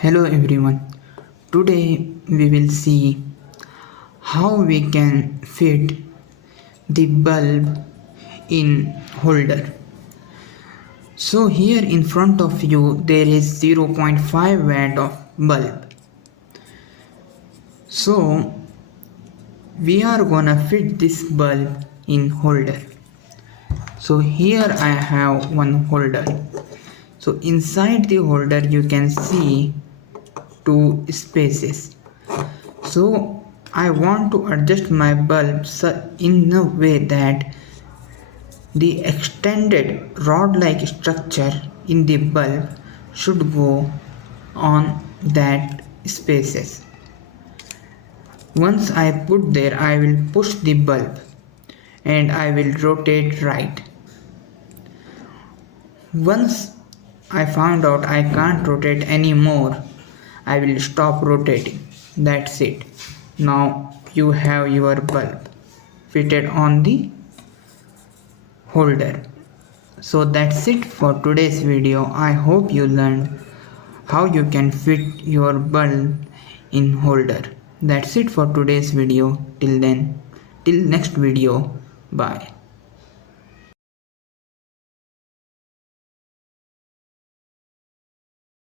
Hello everyone. Today we will see how we can fit the bulb in holder. So here in front of you there is 0.5 watt of bulb. So we are gonna fit this bulb in holder. So here I have one holder. So inside the holder you can see two spaces. So I want to adjust my bulb in a way that the extended rod-like structure in the bulb should go on that spaces. Once I put there, I will push the bulb and I will rotate right. Once I found out I can't rotate anymore, I will stop rotating. That's it. Now you have your bulb fitted on the holder. So that's it for today's video. I hope you learned how you can fit your bulb in holder. That's it for today's video. Till next video. Bye.